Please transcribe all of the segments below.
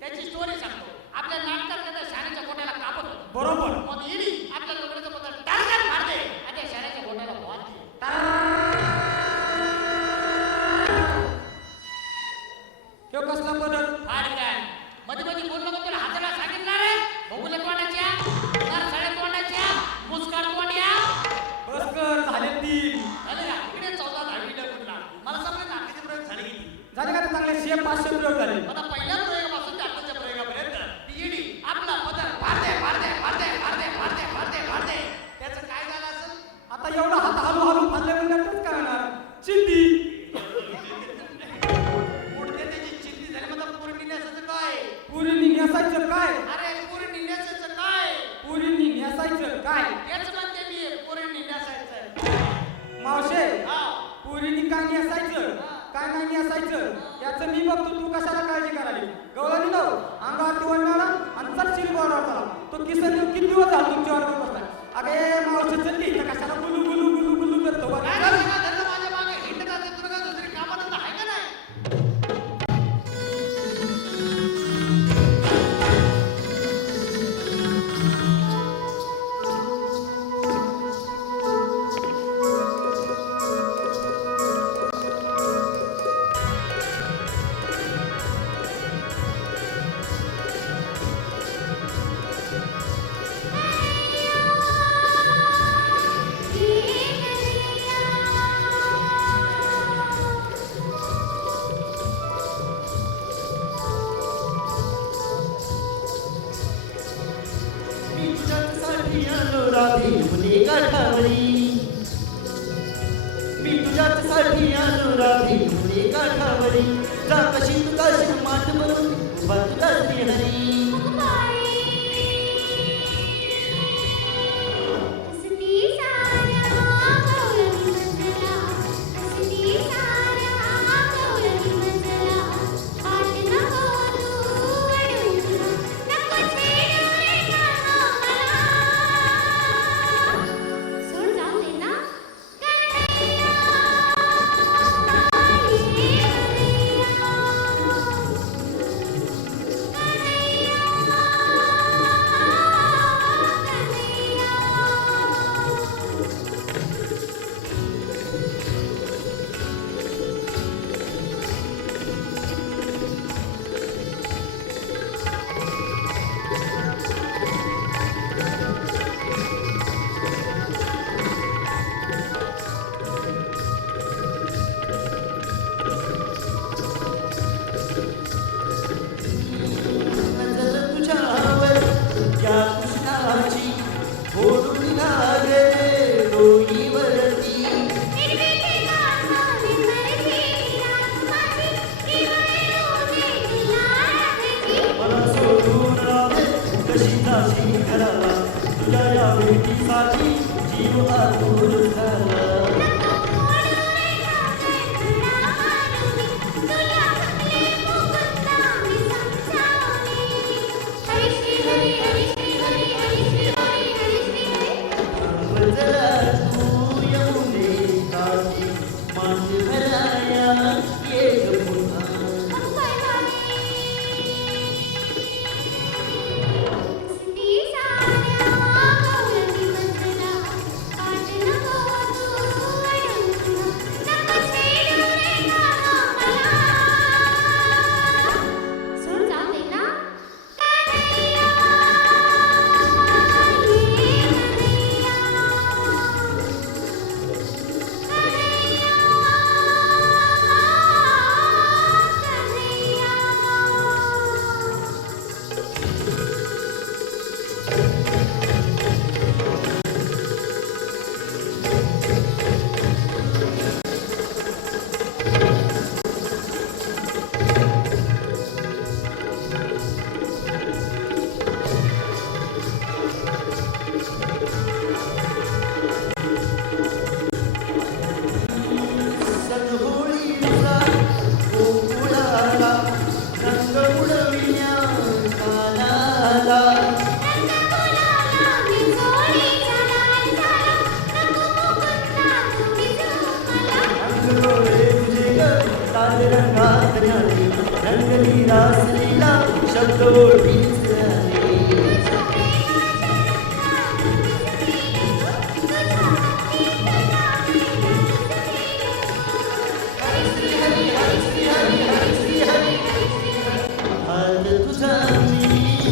त्याची स्टोरी सांगतो. आपल्या नाटकात त्या शाळेच्या गोट्याला कापत होतो. बरोबर. मग येडी आपल्या लोकांचं पत्र टाळकात मारते आणि त्या शाळेच्या गोट्याला वाजते. तो कसला बदल? फाडकान मध्ये मध्ये बोललो मग तुला हाताला सांगितलं रे. बघूला तोंडाच्या, नर साड्या तोंडाच्या, मुस्कान तोंड्या. बस कर, झाले 3. झाले का? इकडे 14 10 कुठला. मला समजलं ना किती प्रयोग झाले किती. झाले का ते चांगले 500 प्रयोग झाले. आता पहिल्या प्रयोगापासून ते आताच्या प्रयोगापर्यंत ती येडी आपला पदर फाडते फाडते फाडते फाडते फाडते फाडते फाडते. त्याचं काय झालं असेल? आता एवढा हात हलू फाडले म्हणजे काय होणार? चिंती. पुढे त्याची चिंती झाली. मग पुरी निन्यासाचं काय? पुरीनी नेसायचं काय? अरे पुरी निन्यासाचं काय? पुरीनी नेसायचं काय? हेच म्हणते मी, पुरी निन्यासाचं. मावशे, हा. पुरीनी काय नेसायचं काय नाही नेसायचं याचं मी बघतो. तू कशाला काळजी करायची? गवळणी लाव अंगावरती वळणारा आणि चटशिरी बोर्डावर चला. तो किसन किती दिवस झाला तुमच्यावर बसलाय. अगे मावशी चलली तर कशाला गुलू गुलू गुलू गुलू करतो? काय बरं, झालं? धर्म माझ्या मागे हिंडत असते. तुला काय दुसरी कामाला आहे का नाही? मी तुझ्यासाठी आलो राधी मुळे काठावरी. जा कशी तू काशी माठ भरून उभा तुला हरी. जीव आतुर झाला. रंगात रंगली ही रासलीला शब्द ओळखीच आहे. हात तुझा मी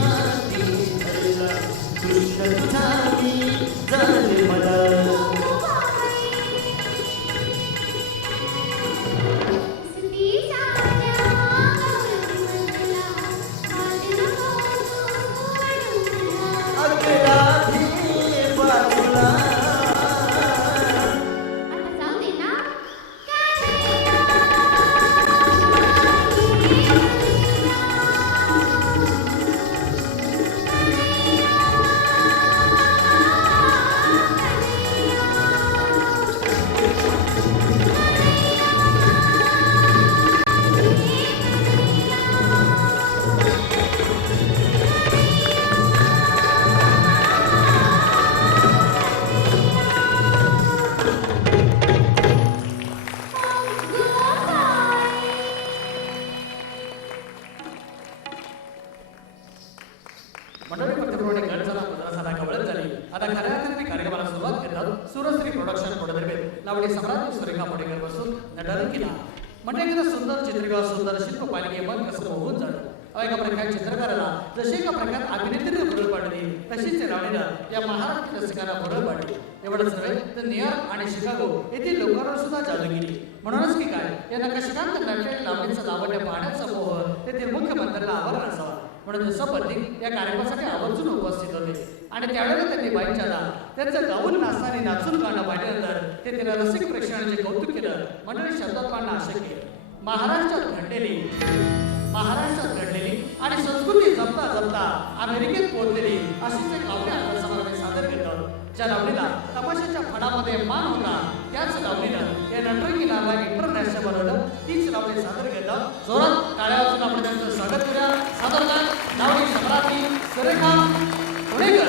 हाती धरला, कृष्ण तुझा मी झाले मला. मंडळी पत्रप्रमाणे गट झाला मुद्रासाला कवळत झाली. आता खऱ्या अर्थाने कार्यक्रमाला सुरुवात करतात सुरश्री प्रोडक्शन पुढे लावणी सम्राट सुरेखा पडेकर बसून नटरंगीला म्हणजे एखादा सुंदर चित्रिका सुंदर शिल्प पाहिली मन कसं होऊन जातं. एका प्रकारे चित्रकाराला जशी एका प्रकारे अभिनेत्रीने भरळ पाडली तशीच लावणीला या महाराष्ट्र रसिकांना भरळ पाडली. एवढंच नव्हे तर न्यूयॉर्क आणि शिकागो येथील लोकांवर सुद्धा जादू केली. म्हणूनच की काय या नकाशिकांत नाट्य लावणीचं लावण्य पाहण्याचा मोह तेथील मुख्यमंत्र्यांना आवरण असावा म्हणून सपत्नीक या कार्यक्रमासाठी आवर्जून उपस्थित होते. आणि त्यावेळेला त्यांनी बाईंच्याला त्यांचं गाऊन नाचताना नाचून गाणं पाहिल्यानंतर ते तिला रसिक प्रेक्षकांचे कौतुक केलं. मंडळी शब्दात मांडणं अशक्य. महाराष्ट्रात घडलेली आणि संस्कृती जपता जपता अमेरिकेत पोहोचलेली अशीच एक लावणी आपण समारंभ सादर करतो. ज्या लावणीला तमाशाच्या फडामध्ये मान होता त्याच लावणीनं या नटरंगी नावाला इंटरनॅशनल बनवलं. तीच लावणी सादर करतात. जोरात टाळ्या वाजून आपण त्यांचं स्वागत करूया. सादर लावणी सम्राटी सुरेखा पुणेकर.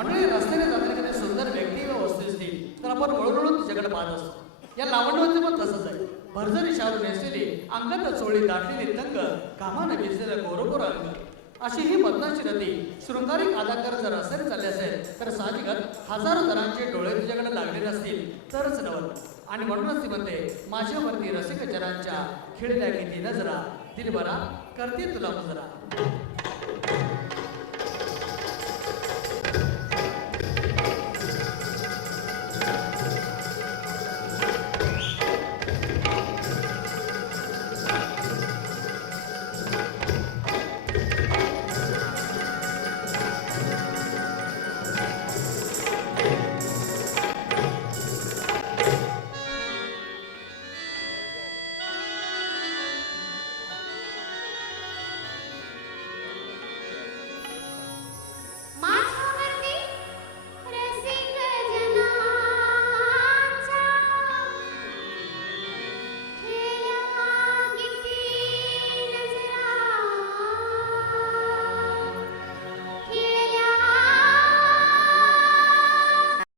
मंडळी रस्त्याने जाताना कधी सुंदर व्यक्ती व वस्तू दिसतील तर आपण वळून तिच्याकडे पाहत असतो. या लावण्यवरती पण तसंच आहे. भरजरी शालू नेसलेली, अंगात चोळी दाटलेली तंग, कामानं भिजलेलं गोरोगोर अंग, अशी ही बदनाची रती शृंगारिक अदाकार जर रस्त्याने चालले असेल तर साहजिकच हजारो जणांचे डोळे तुझ्याकडे लागले नसतील तरच नवल. आणि म्हणूनच ती म्हणते, माझ्यावरती रसिक जनांच्या खिळल्या किती नजरा, दिलबरा करते तुला मुजरा.